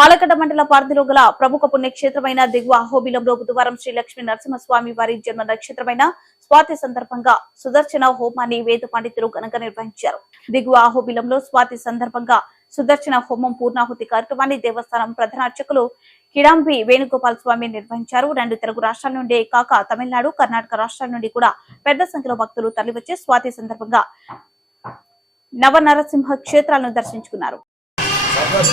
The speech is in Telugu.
ఆలగడ్డ మండల పరిధిలో గల ప్రముఖ పుణ్యక్షేత్రమైన దిగువ అహోబిలంలో బుధవారం శ్రీ లక్ష్మీ నరసింహస్వామి వారి జన్మ నక్షత్రమైన స్వాతి సందర్భంగా సుదర్శన హోమాన్ని వేద పండితులు ఘనంగా నిర్వహించారు. దిగువ అహోబిలంలో స్వాతి సందర్భంగా సుదర్శన హోమం పూర్ణాహుతి కార్యక్రమాన్ని దేవస్థానం ప్రధాన అర్చకులు కిడాంబి వేణుగోపాల్ స్వామి నిర్వహించారు. 2 తెలుగు రాష్ట్రాల నుండి కాక తమిళనాడు, కర్ణాటక రాష్ట్రాల నుండి కూడా పెద్ద సంఖ్యలో భక్తులు తరలివచ్చి స్వాతి సందర్భంగా నవనరసింహ క్షేత్రాలను దర్శించుకున్నారు. Swami